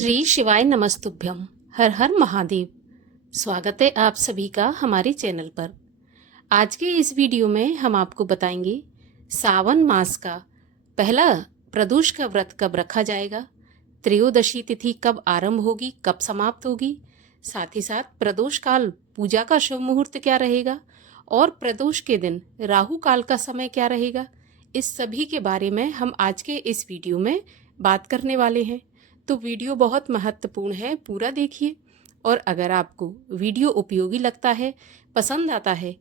श्री शिवाय नमस्तुभ्यम। हर हर महादेव। स्वागत है आप सभी का हमारे चैनल पर। आज के इस वीडियो में हम आपको बताएंगे सावन मास का पहला प्रदोष का व्रत कब रखा जाएगा, त्रयोदशी तिथि कब आरंभ होगी, कब समाप्त होगी, साथ ही साथ प्रदोष काल पूजा का शुभ मुहूर्त क्या रहेगा और प्रदोष के दिन राहु काल का समय क्या रहेगा। इस सभी के बारे में हम आज के इस वीडियो में बात करने वाले हैं। तो वीडियो बहुत महत्वपूर्ण है, पूरा देखिए। और अगर आपको वीडियो उपयोगी लगता है, पसंद आता है,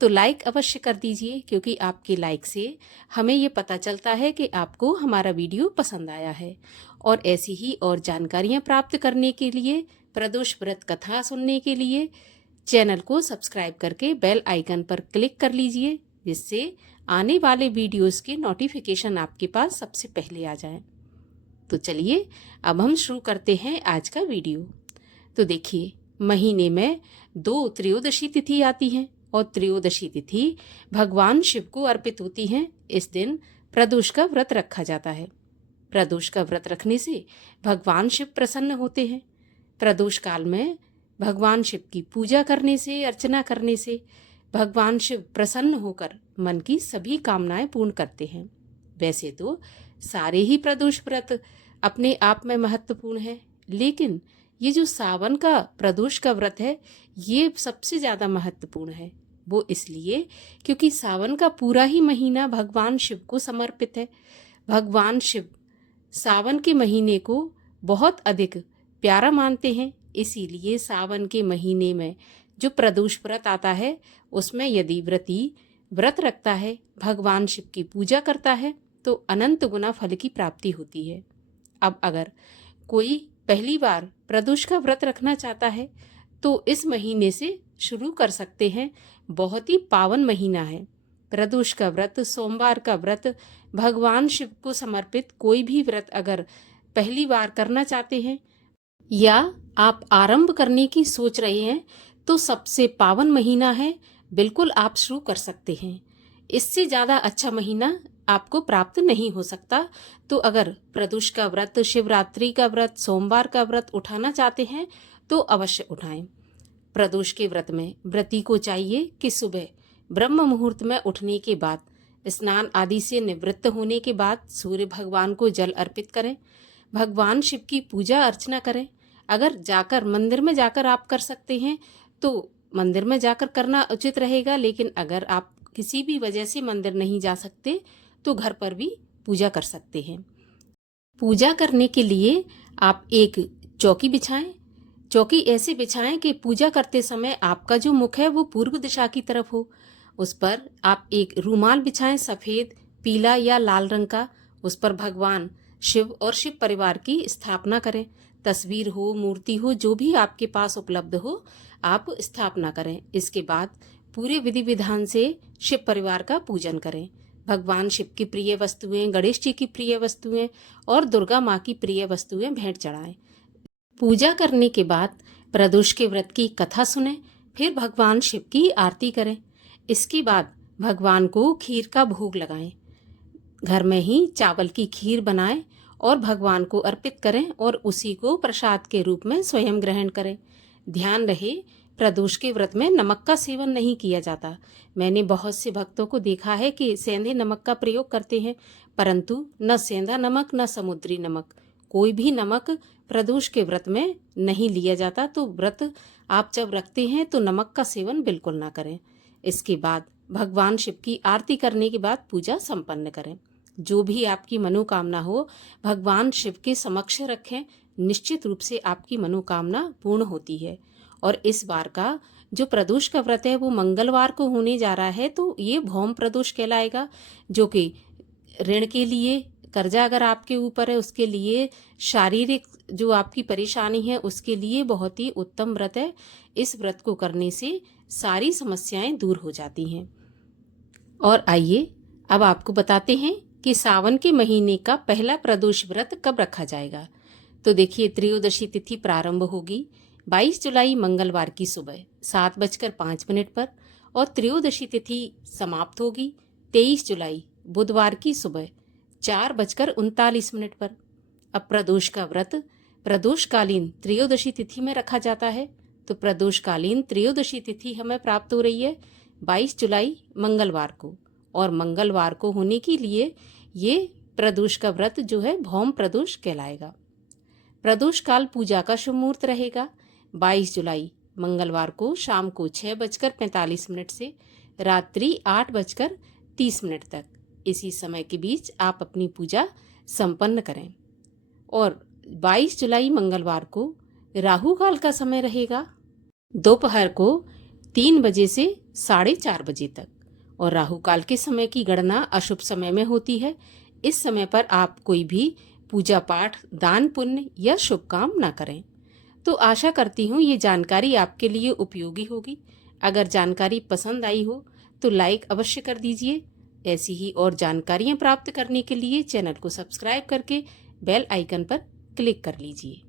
तो लाइक अवश्य कर दीजिए, क्योंकि आपके लाइक से हमें ये पता चलता है कि आपको हमारा वीडियो पसंद आया है। और ऐसी ही और जानकारियाँ प्राप्त करने के लिए, प्रदोष व्रत कथा सुनने के लिए चैनल को सब्सक्राइब करके बेल आइकन पर क्लिक कर लीजिए, जिससे आने वाले वीडियोस के नोटिफिकेशन आपके पास सबसे पहले आ जाएं। तो चलिए अब हम शुरू करते हैं आज का वीडियो। तो देखिए, महीने में 2 त्रयोदशी तिथि आती हैं और त्रयोदशी तिथि भगवान शिव को अर्पित होती हैं। इस दिन प्रदोष का व्रत रखा जाता है। प्रदोष का व्रत रखने से भगवान शिव प्रसन्न होते हैं। प्रदोष काल में भगवान शिव की पूजा करने से, अर्चना करने से भगवान शिव प्रसन्न होकर मन की सभी कामनाएं पूर्ण करते हैं। वैसे तो सारे ही प्रदोष व्रत अपने आप में महत्वपूर्ण है, लेकिन ये जो सावन का प्रदोष का व्रत है, ये सबसे ज़्यादा महत्वपूर्ण है। वो इसलिए क्योंकि सावन का पूरा ही महीना भगवान शिव को समर्पित है। भगवान शिव सावन के महीने को बहुत अधिक प्यारा मानते हैं। इसीलिए सावन के महीने में जो प्रदोष व्रत आता है, उसमें यदि व्रती व्रत रखता है, भगवान शिव की पूजा करता है, तो अनंत गुना फल की प्राप्ति होती है। अब अगर कोई पहली बार प्रदोष का व्रत रखना चाहता है, तो इस महीने से शुरू कर सकते हैं। बहुत ही पावन महीना है। प्रदोष का व्रत, सोमवार का व्रत, भगवान शिव को समर्पित कोई भी व्रत अगर पहली बार करना चाहते हैं या आप आरंभ करने की सोच रहे हैं, तो सबसे पावन महीना है। बिल्कुल आप शुरू कर सकते हैं। इससे ज़्यादा अच्छा महीना आपको प्राप्त नहीं हो सकता। तो अगर प्रदोष का व्रत, शिवरात्रि का व्रत, सोमवार का व्रत उठाना चाहते हैं, तो अवश्य उठाएं। प्रदोष के व्रत में व्रती को चाहिए कि सुबह ब्रह्म मुहूर्त में उठने के बाद, स्नान आदि से निवृत्त होने के बाद सूर्य भगवान को जल अर्पित करें, भगवान शिव की पूजा अर्चना करें। अगर जाकर मंदिर में जाकर आप कर सकते हैं, तो मंदिर में जाकर करना उचित रहेगा। लेकिन अगर आप किसी भी वजह से मंदिर नहीं जा सकते, तो घर पर भी पूजा कर सकते हैं। पूजा करने के लिए आप एक चौकी बिछाएं। चौकी ऐसे बिछाएं कि पूजा करते समय आपका जो मुख है वो पूर्व दिशा की तरफ हो। उस पर आप एक रूमाल बिछाएं, सफ़ेद, पीला या लाल रंग का। उस पर भगवान शिव और शिव परिवार की स्थापना करें। तस्वीर हो, मूर्ति हो, जो भी आपके पास उपलब्ध हो, आप स्थापना करें। इसके बाद पूरे विधि विधान से शिव परिवार का पूजन करें। भगवान शिव की प्रिय वस्तुएं, गणेश जी की प्रिय वस्तुएं और दुर्गा माँ की प्रिय वस्तुएं भेंट चढ़ाएं। पूजा करने के बाद प्रदोष के व्रत की कथा सुनें, फिर भगवान शिव की आरती करें। इसके बाद भगवान को खीर का भोग लगाएं। घर में ही चावल की खीर बनाएं और भगवान को अर्पित करें और उसी को प्रसाद के रूप में स्वयं ग्रहण करें। ध्यान रहे, प्रदोष के व्रत में नमक का सेवन नहीं किया जाता। मैंने बहुत से भक्तों को देखा है कि सेंधे नमक का प्रयोग करते हैं, परंतु न सेंधा नमक न समुद्री नमक, कोई भी नमक प्रदोष के व्रत में नहीं लिया जाता। तो व्रत आप जब रखते हैं तो नमक का सेवन बिल्कुल ना करें। इसके बाद भगवान शिव की आरती करने के बाद पूजा संपन्न करें। जो भी आपकी मनोकामना हो, भगवान शिव के समक्ष रखें। निश्चित रूप से आपकी मनोकामना पूर्ण होती है। और इस बार का जो प्रदोष का व्रत है वो मंगलवार को होने जा रहा है, तो ये भौम प्रदोष कहलाएगा, जो कि ऋण के लिए, कर्जा अगर आपके ऊपर है उसके लिए, शारीरिक जो आपकी परेशानी है उसके लिए बहुत ही उत्तम व्रत है। इस व्रत को करने से सारी समस्याएं दूर हो जाती हैं। और आइए अब आपको बताते हैं कि सावन के महीने का पहला प्रदोष व्रत कब रखा जाएगा। तो देखिए, त्रयोदशी तिथि प्रारंभ होगी 22 जुलाई मंगलवार की सुबह 7:05 पर और त्रयोदशी तिथि समाप्त होगी 23 जुलाई बुधवार की सुबह 4:39 पर। अब प्रदोष का व्रत प्रदोषकालीन त्रयोदशी तिथि में रखा जाता है। तो प्रदोषकालीन त्रयोदशी तिथि हमें प्राप्त हो रही है 22 जुलाई मंगलवार को, और मंगलवार को होने के लिए ये प्रदोष का व्रत जो है भौम प्रदोष कहलाएगा। प्रदोष काल पूजा का शुभ मुहूर्त रहेगा 22 जुलाई मंगलवार को शाम को 6:45 से रात्रि 8:30 तक। इसी समय के बीच आप अपनी पूजा संपन्न करें। और 22 जुलाई मंगलवार को राहु काल का समय रहेगा दोपहर को 3 बजे से 4:30 बजे तक, और राहु काल के समय की गणना अशुभ समय में होती है। इस समय पर आप कोई भी पूजा पाठ, दान पुण्य या शुभ काम ना करें। तो आशा करती हूँ ये जानकारी आपके लिए उपयोगी होगी। अगर जानकारी पसंद आई हो तो लाइक अवश्य कर दीजिए। ऐसी ही और जानकारियाँ प्राप्त करने के लिए चैनल को सब्सक्राइब करके बेल आइकन पर क्लिक कर लीजिए।